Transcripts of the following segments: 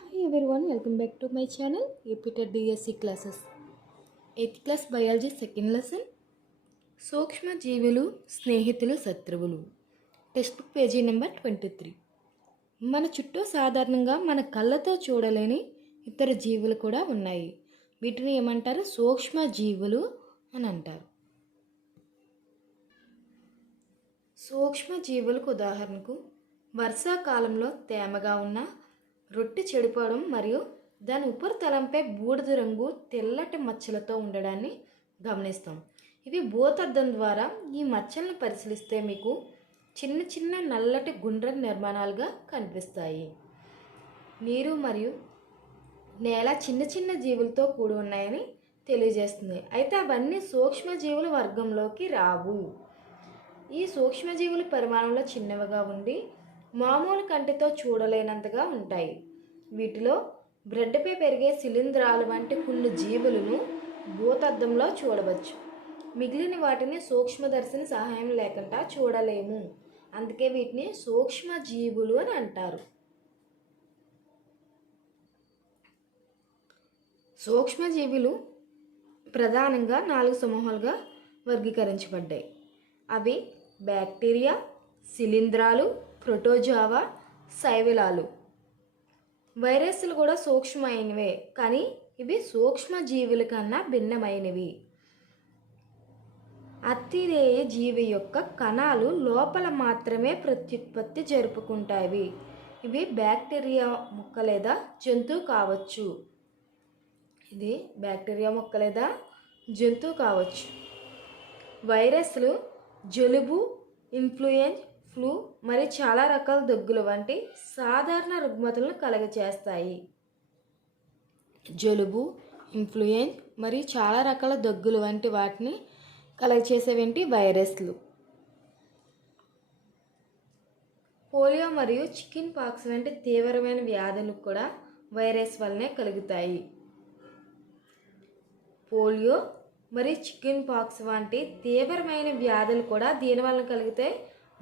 Hi everyone, welcome back to my channel Repeated DSC classes. 8th class biology second lesson సూక్ష్మ జీవులు స్నేహితులు శత్రువులు. Text book page number 23. మన చుట్టూ సాధారణంగా మన కళ్ళతో చూడలేని ఇతర జీవులు కూడా ఉన్నాయి. వీటిని ఏమంటారు? సూక్ష్మ జీవులు అని అంటారు. సూక్ష్మ జీవులకు ఉదాహరణకు వర్షాకాలంలో తేమగా ఉన్న రొట్టె చెడిపోవడం మరియు దాని ఉపరితలంపై బూడిద రంగు తెల్లటి మచ్చలతో ఉండడాన్ని గమనిస్తాం. ఇవి భూతద్దం ద్వారా ఈ మచ్చలను పరిశీలిస్తే మీకు చిన్న చిన్న నల్లటి గుండ్ర నిర్మాణాలుగా కనిపిస్తాయి. నీరు మరియు నేల చిన్న చిన్న జీవులతో కూడి ఉన్నాయని తెలియజేస్తుంది. అయితే అవన్నీ సూక్ష్మజీవుల వర్గంలోకి రావు. ఈ సూక్ష్మజీవులు పరిమాణంలో చిన్నవిగా ఉండి మామూలు కంటితో చూడలేనంతగా ఉంటాయి. వీటిలో బ్రెడ్పై పెరిగే శిలీంధ్రాలు వంటి కొన్ని జీవులను భూతద్దంలో చూడవచ్చు. మిగిలిన వాటిని సూక్ష్మదర్శిని సహాయం లేకుండా చూడలేము. అందుకే వీటిని సూక్ష్మజీవులు అని అంటారు. సూక్ష్మజీవులు ప్రధానంగా 4 సమూహాలుగా వర్గీకరించబడ్డాయి. అవి బ్యాక్టీరియా, శిలీంధ్రాలు, ప్రోటోజోవా, శైవలాలు. వైరస్లు కూడా సూక్ష్మమైనవే, కానీ ఇవి సూక్ష్మజీవుల కన్నా భిన్నమైనవి. అతిరేయ జీవి యొక్క కణాలు లోపల మాత్రమే ప్రత్యుత్పత్తి జరుపుకుంటాయి. ఇవి బ్యాక్టీరియా మొక్క లేదా జంతువు కావచ్చు. ఇది బ్యాక్టీరియా మొక్క లేదా జంతువు కావచ్చు. వైరస్లు జలుబు, ఇన్ఫ్లుయెంజా, ఫ్లూ మరియు చాలా రకాల దగ్గులు వంటి సాధారణ రుగ్మతలను కలుగజేస్తాయి. జలుబు, ఇన్ఫ్లుయెంజా మరియు చాలా రకాల దగ్గులు వంటి వాటిని కలుగజేసేవేంటి? వైరస్లు. పోలియో మరియు చికెన్ పాక్స్ వంటి తీవ్రమైన వ్యాధులు కూడా వైరస్ వల్లనే కలుగుతాయి. పోలియో మరియు చికెన్ పాక్స్ వంటి తీవ్రమైన వ్యాధులు కూడా దీని వలన కలుగుతాయి,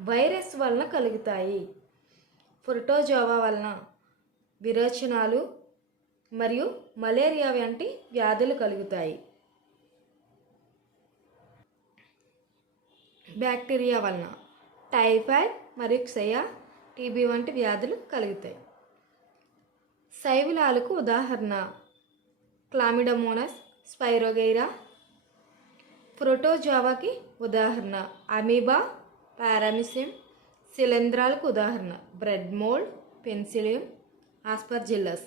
వైరస్ వలన కలుగుతాయి. ప్రోటోజోవా వలన విరోచనాలు మరియు మలేరియా వంటి వ్యాధులు కలుగుతాయి. బ్యాక్టీరియా వలన టైఫాయిడ్ మరియు క్షయ, టీబీ వంటి వ్యాధులు కలుగుతాయి. శైవలాలకు ఉదాహరణ క్లామిడోమోనాస్, స్పైరోగైరా. ప్రోటోజోవాకి ఉదాహరణ అమీబా, పారామిసియం. శిలీంధ్రాలకు ఉదాహరణ బ్రెడ్ మోల్డ్, పెన్సిలియం, ఆస్పర్జిల్లస్.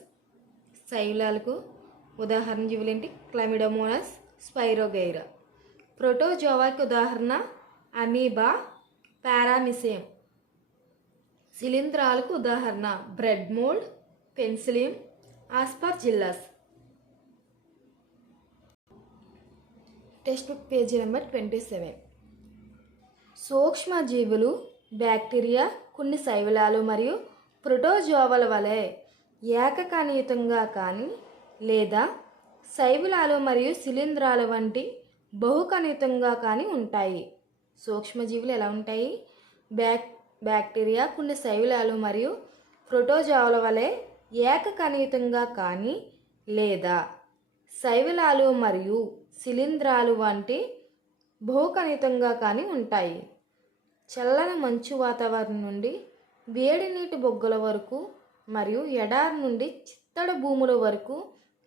శైవలాలకు ఉదాహరణ జీవులేంటి? Chlamydomonas, spirogyra. ప్రోటోజోవాకి ఉదాహరణ అమీబా, పారామిసియం. శిలీంధ్రాలకు ఉదాహరణ bread mould, Penicillium, Aspergillus. Text book page number 27. సూక్ష్మజీవులు బ్యాక్టీరియా, కొన్ని శైవలాలు మరియు ప్రోటోజోవాల వలె ఏకకణయుతంగా కానీ లేదా శైవలాలు మరియు శిలీంధ్రాల వంటి బహుకణయుతంగా కానీ ఉంటాయి. సూక్ష్మజీవులు ఎలా ఉంటాయి? బ్యాక్టీరియా, కొన్ని శైవలాలు మరియు ప్రోటోజోవాల వలె ఏకకణయుతంగా కానీ లేదా శైవలాలు మరియు శిలీంధ్రాలు వంటి బహుకణితంగా కానీ ఉంటాయి. చల్లని మంచు వాతావరణం నుండి వేడి నీటి బొగ్గల వరకు మరియు ఎడారి నుండి చిత్తడి భూముల వరకు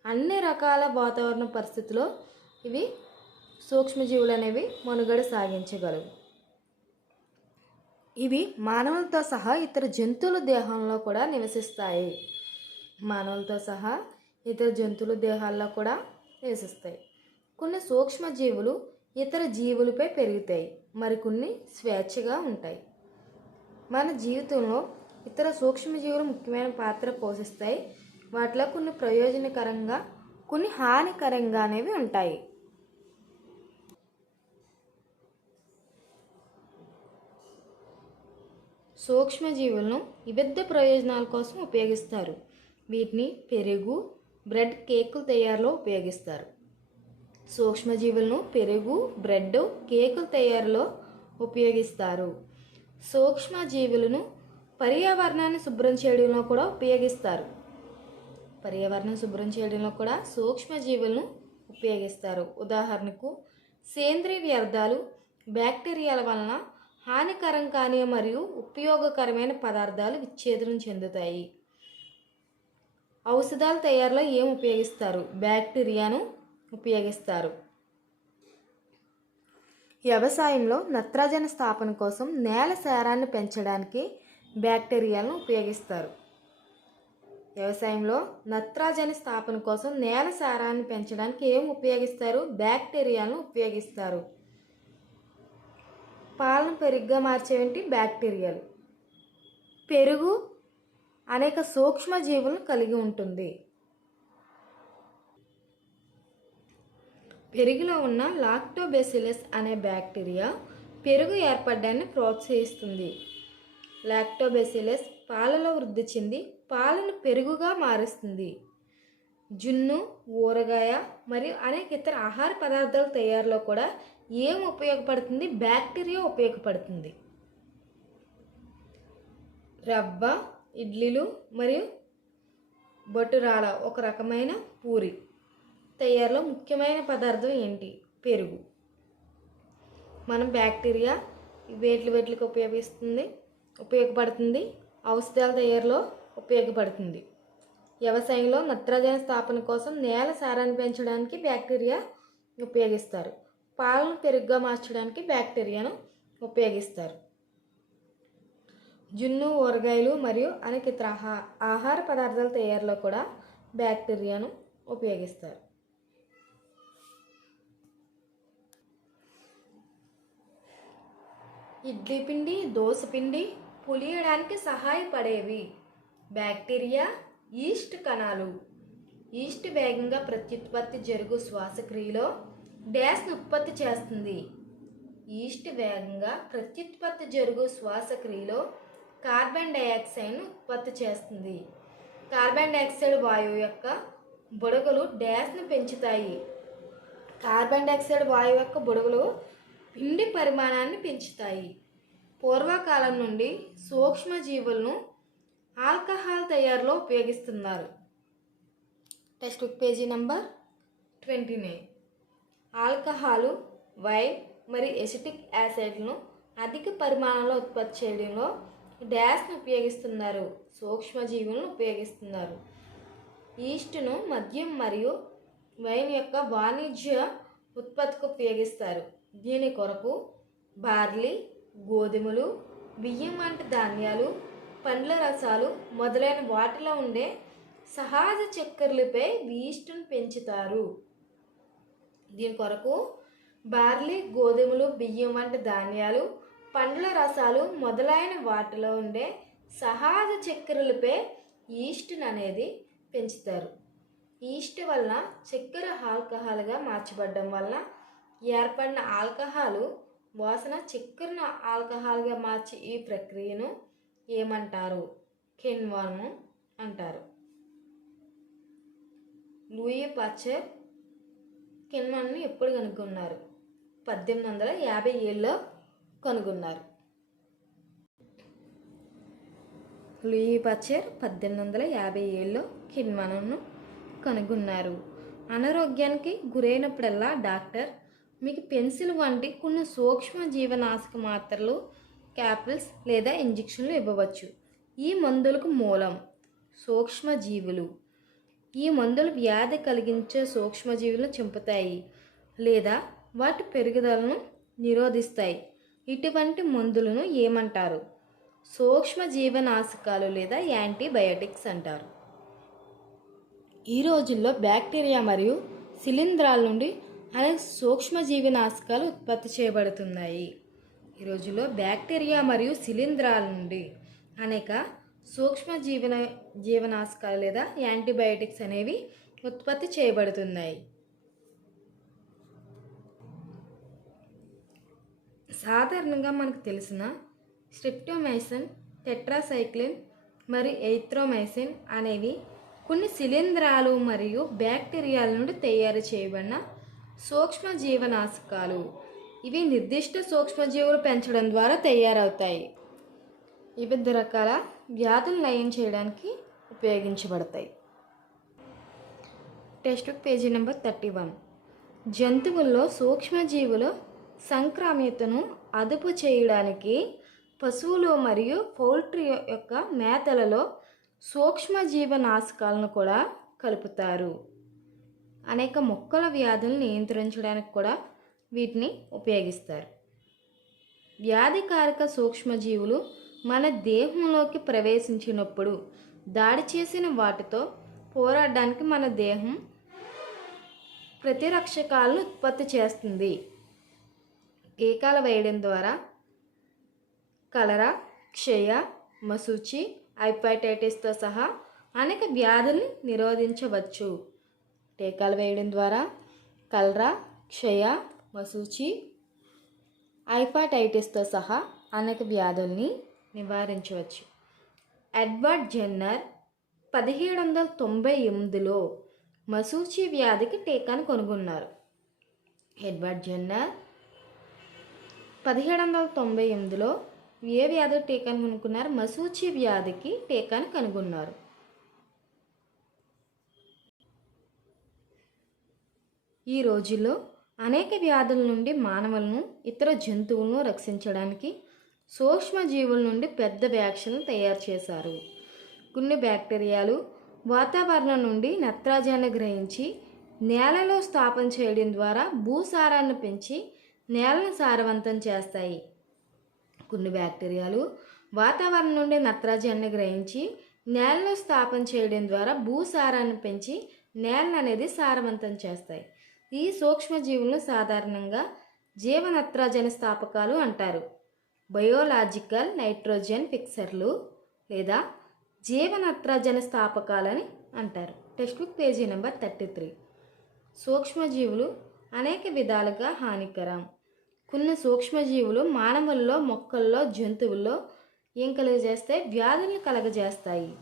అన్ని రకాల వాతావరణ పరిస్థితుల్లో ఇవి సూక్ష్మజీవులు అనేవి మనుగడ సాగించగలవు. ఇవి మానవులతో సహా ఇతర జంతువుల దేహంలో కూడా నివసిస్తాయి. మానవులతో సహా ఇతర జంతువుల దేహాల్లో కూడా నివసిస్తాయి. కొన్ని సూక్ష్మజీవులు ఇతర జీవులపై పెరుగుతాయి, మరికొన్ని స్వేచ్ఛగా ఉంటాయి. మన జీవితంలో ఇతర సూక్ష్మజీవులు ముఖ్యమైన పాత్ర పోషిస్తాయి. వాటిలో కొన్ని ప్రయోజనకరంగా, కొన్ని హానికరంగా అనేవి ఉంటాయి. సూక్ష్మజీవులను వివిధ ప్రయోజనాల కోసం ఉపయోగిస్తారు. వీటిని పెరుగు, బ్రెడ్, కేకుల తయారీలో ఉపయోగిస్తారు. సూక్ష్మజీవులను పెరుగు, బ్రెడ్, కేకుల తయారీలో ఉపయోగిస్తారు. సూక్ష్మజీవులను పర్యావరణాన్ని శుభ్రం చేయడంలో కూడా ఉపయోగిస్తారు. పర్యావరణం శుభ్రం చేయడంలో కూడా సూక్ష్మజీవులను ఉపయోగిస్తారు. ఉదాహరణకు సేంద్రియ వ్యర్థాలు బ్యాక్టీరియాల వలన హానికరం కాని మరియు ఉపయోగకరమైన పదార్థాలు విచ్ఛేదనం చెందుతాయి. ఔషధాల తయారీలో ఏం ఉపయోగిస్తారు? బ్యాక్టీరియాను ఉపయోగిస్తారు. వ్యవసాయంలో నత్రజని స్థాపన కోసం నేల సారాన్ని పెంచడానికి బ్యాక్టీరియాలను ఉపయోగిస్తారు. వ్యవసాయంలో నత్రజని స్థాపన కోసం నేల సారాన్ని పెంచడానికి ఏం ఉపయోగిస్తారు? బ్యాక్టీరియాలను ఉపయోగిస్తారు. పాలను పెరుగుగా మార్చేవేంటి? బ్యాక్టీరియాలు. పెరుగు అనేక సూక్ష్మజీవులను కలిగి ఉంటుంది. పెరుగులో ఉన్న లాక్టోబెసిల్లస్ అనే బ్యాక్టీరియా పెరుగు ఏర్పడడాన్ని ప్రోత్సహిస్తుంది. లాక్టోబెసిల్లస్ పాలలో వృద్ధి చెంది పాలను పెరుగుగా మారుస్తుంది. జున్ను, ఊరగాయ మరియు అనేక ఇతర ఆహార పదార్థాల తయారీలో కూడా ఏం ఉపయోగపడుతుంది? బ్యాక్టీరియా ఉపయోగపడుతుంది. రవ్వ, ఇడ్లీలు మరియు బటురాల ఒక రకమైన పూరి తయారీలో ముఖ్యమైన పదార్థం ఏంటి? పెరుగు. మనం బ్యాక్టీరియా వేట్లకి ఉపయోగపడుతుంది. ఔషధాల తయారీలో ఉపయోగపడుతుంది. వ్యవసాయంలో నత్రజని స్థాపన కోసం నేల సారాన్ని పెంచడానికి బ్యాక్టీరియా ఉపయోగిస్తారు. పాలను పెరుగుగా మార్చడానికి బ్యాక్టీరియాను ఉపయోగిస్తారు. జున్ను, ఊరగాయలు మరియు అనేక ఇతర ఆహార పదార్థాల తయారీలో కూడా బ్యాక్టీరియాను ఉపయోగిస్తారు. ఇడ్లీ పిండి, దోస పిండి పులియడానికి సహాయపడేవి బ్యాక్టీరియా, ఈస్ట్ కణాలు. ఈస్ట్ వేగంగా ప్రత్యుత్పత్తి జరుగు శ్వాసక్రియలో డ్యాస్ను ఉత్పత్తి చేస్తుంది. ఈస్ట్ వేగంగా ప్రత్యుత్పత్తి జరుగు శ్వాసక్రియలో కార్బన్ డయాక్సైడ్ను ఉత్పత్తి చేస్తుంది. కార్బన్ డయాక్సైడ్ వాయువు యొక్క బుడగలు డ్యాస్ను పెంచుతాయి. కార్బన్ డయాక్సైడ్ వాయువు యొక్క బుడగలు పిండి పరిమాణాన్ని పెంచుతాయి. పూర్వకాలం నుండి సూక్ష్మజీవులను ఆల్కహాల్ తయారీలో ఉపయోగిస్తున్నారు. Text book page number 29. Alcohol, wine మరియు ఎసిటిక్ యాసిడ్లను అధిక పరిమాణంలో ఉత్పత్తి చేయడంలో డ్యాస్ను ఉపయోగిస్తున్నారు. సూక్ష్మజీవులను ఉపయోగిస్తున్నారు. ఈస్ట్ను మద్యం మరియు వైన్ యొక్క వాణిజ్య ఉత్పత్తికి ఉపయోగిస్తారు. దీని కొరకు బార్లీ, గోధుమలు, బియ్యం వంటి ధాన్యాలు, పండ్ల రసాలు మొదలైన వాటిలో ఉండే సహజ చక్కెరలపై ఈస్ట్ను పెంచుతారు. దీని కొరకు బార్లీ, గోధుమలు, బియ్యం వంటి ధాన్యాలు, పండ్ల రసాలు మొదలైన వాటిలో ఉండే సహజ చక్కెరలపై ఈస్ట్ను అనేది పెంచుతారు. ఈస్ట్ వల్ల చక్కెర ఆల్కహాల్గా మార్చబడడం వల్ల ఏర్పడిన ఆల్కహాలు వాసన చక్కెరను ఆల్కహాల్గా మార్చి ఈ ప్రక్రియను ఏమంటారు? కిన్వాను అంటారు. లూయి పాశ్చర్ కిన్వాను ఎప్పుడు కనుగొన్నారు? 1857లో కనుగొన్నారు. లూయి పాశ్చర్ 1857లో కిన్వాను కనుగొన్నారు. అనారోగ్యానికి గురైనప్పుడల్లా డాక్టర్ మీకు పెన్సిల్ వంటి కొన్ని సూక్ష్మ జీవనాశక మాత్రలు, క్యాప్సిల్స్ లేదా ఇంజెక్షన్లు ఇవ్వవచ్చు. ఈ మందులకు మూలం సూక్ష్మజీవులు. ఈ మందులు వ్యాధి కలిగించే సూక్ష్మజీవులను చంపుతాయి లేదా వాటి పెరుగుదలను నిరోధిస్తాయి. ఇటువంటి మందులను ఏమంటారు? సూక్ష్మజీవనాశకాలు లేదా యాంటీబయాటిక్స్ అంటారు. ఈ రోజుల్లో బ్యాక్టీరియా మరియు శిలీంధ్రాల నుండి అనేక సూక్ష్మజీవనాశకాలు ఉత్పత్తి చేయబడుతున్నాయి. ఈ రోజుల్లో బ్యాక్టీరియా మరియు శిలీంధ్రాల నుండి అనేక జీవనాశకాలు లేదా యాంటీబయాటిక్స్ అనేవి ఉత్పత్తి చేయబడుతున్నాయి. సాధారణంగా మనకు తెలిసిన స్ట్రెప్టోమైసిన్, టెట్రాసైక్లిన్ మరియు ఎరిథ్రోమైసిన్ అనేవి కొన్ని శిలీంధ్రాలు మరియు బ్యాక్టీరియాల నుండి తయారు చేయబడిన సూక్ష్మజీవనాశకాలు. ఇవి నిర్దిష్ట సూక్ష్మజీవులు పెంచడం ద్వారా తయారవుతాయి. వివిధ రకాల వ్యాధులను నయం చేయడానికి ఉపయోగించబడతాయి. Text book page number 31. జంతువుల్లో సూక్ష్మజీవుల సంక్రామ్యతను అదుపు చేయడానికి పశువులు మరియు పౌల్ట్రీ యొక్క మేతలలో సూక్ష్మజీవనాశకాలను కూడా కలుపుతారు. అనేక మొక్కల వ్యాధులను నియంత్రించడానికి కూడా వీటిని ఉపయోగిస్తారు. వ్యాధికారక సూక్ష్మజీవులు మన దేహంలోకి ప్రవేశించినప్పుడు దాడి చేసిన వాటితో పోరాడడానికి మన దేహం ప్రతిరక్షకాలను ఉత్పత్తి చేస్తుంది. టీకాలు వేయడం ద్వారా కలరా, క్షయ, మశూచి, హెపటైటిస్తో సహా అనేక వ్యాధుల్ని నిరోధించవచ్చు. టీకాలు వేయడం ద్వారా కలరా, క్షయ, మశూచి, హెపటైటిస్తో సహా అనేక వ్యాధుల్ని నివారించవచ్చు. ఎడ్వర్డ్ జెన్నర్ 1798లో మశూచి వ్యాధికి టీకాను కనుగొన్నారు. ఎడ్వర్డ్ జెన్నర్ 1798లో ఏ వ్యాధి టీకాను కనుగొన్నారు? మశూచి వ్యాధికి టీకాను కనుగొన్నారు. ఈ రోజుల్లో అనేక వ్యాధుల నుండి మానవులను, ఇతర జంతువులను రక్షించడానికి సూక్ష్మజీవుల నుండి పెద్ద వ్యాక్సిన్లు తయారు చేశారు. కొన్ని బ్యాక్టీరియాలు వాతావరణం నుండి నత్రజనిని గ్రహించి నేలలో స్థాపన చేయడం ద్వారా భూసారాన్ని పెంచి నేలను సారవంతం చేస్తాయి. కొన్ని బ్యాక్టీరియాలు వాతావరణం నుండి నత్రజనిని గ్రహించి నేలలో స్థాపన చేయడం ద్వారా భూసారాన్ని పెంచి నేలను అనేది సారవంతం చేస్తాయి. ఈ సూక్ష్మజీవులను సాధారణంగా జీవ నత్రజని స్థాపకాలు అంటారు. బయోలాజికల్ నైట్రోజన్ ఫిక్సర్లు లేదా జీవ నత్రజని స్థాపకాలని అంటారు. Text book page number 33. సూక్ష్మజీవులు అనేక విధాలుగా హానికరం. కొన్ని సూక్ష్మజీవులు మానవుల్లో, మొక్కల్లో, జంతువుల్లో ఏం కలుగజేస్తాయి? వ్యాధులను కలగజేస్తాయి.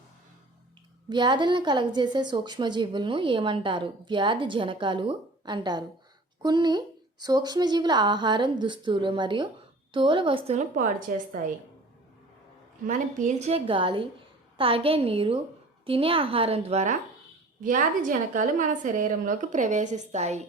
వ్యాధులను కలగజేసే సూక్ష్మజీవులను ఏమంటారు? వ్యాధి జనకాలు అంటారు. కొన్ని సూక్ష్మజీవుల ఆహారం, దుస్తులు మరియు తోలు వస్తువులను పాడు చేస్తాయి. మనం పీల్చే గాలి, తాగే నీరు, తినే ఆహారం ద్వారా వ్యాధి జనకాలు మన శరీరంలోకి ప్రవేశిస్తాయి.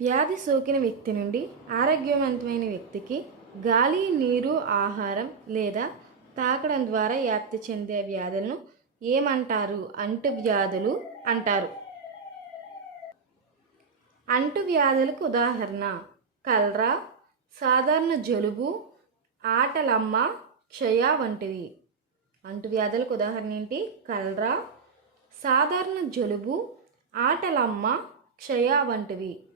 వ్యాధి సోకిన వ్యక్తి నుండి ఆరోగ్యవంతమైన వ్యక్తికి గాలి, నీరు, ఆహారం లేదా తాకడం ద్వారా వ్యాప్తి చెందే వ్యాధులను ఏమంటారు? అంటువ్యాధులు అంటారు. అంటువ్యాధులకు ఉదాహరణ కలరా, సాధారణ జలుబు, ఆటలమ్మ, క్షయ వంటివి. అంటువ్యాధులకు ఉదాహరణ ఏంటి? కలరా, సాధారణ జలుబు, ఆటలమ్మ, క్షయ వంటివి.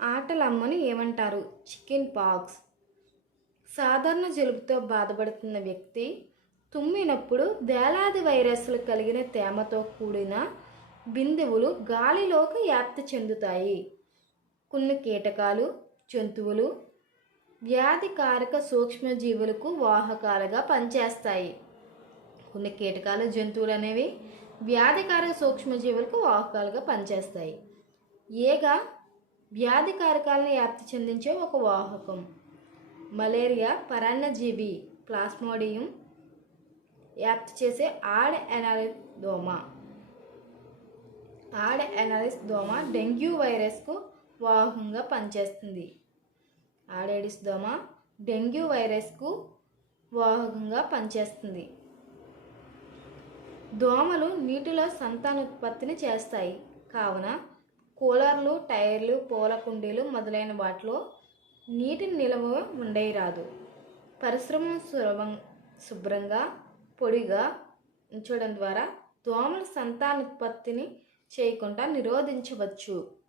ఆటలమ్మను ఏమంటారు? Chicken pox. సాధారణ జలుబుతో బాధపడుతున్న వ్యక్తి తుమ్మినప్పుడు వేలాది వైరస్లు కలిగిన తేమతో కూడిన బిందువులు గాలిలోకి వ్యాప్తి చెందుతాయి. కొన్ని కీటకాలు, జంతువులు వ్యాధికారక సూక్ష్మజీవులకు వాహకాలుగా పనిచేస్తాయి. కొన్ని కీటకాలు, జంతువులు అనేవి వ్యాధికారక సూక్ష్మజీవులకు వాహకాలుగా పనిచేస్తాయి. ఏగా వ్యాధికారకాలను వ్యాప్తి చెందించే ఒక వాహకం. మలేరియా పరాన్నజీవి ప్లాస్మోడియం వ్యాప్తి చేసే ఆడెనలిస్ దోమ డెంగ్యూ వైరస్కు వాహకంగా పనిచేస్తుంది. ఆడెడిస్ దోమ డెంగ్యూ వైరస్కు వాహకంగా పనిచేస్తుంది. దోమలు నీటిలో సంతానోత్పత్తిని చేస్తాయి. కావున కూలర్లు, టైర్లు, పూల కుండీలు మొదలైన వాటిలో నీటిని నిల్వ ఉండేరాదు. పరిశ్రమను శుభ్రంగా, పొడిగా ఉంచడం ద్వారా దోమల సంతానోత్పత్తిని చేయకుండా నిరోధించవచ్చు.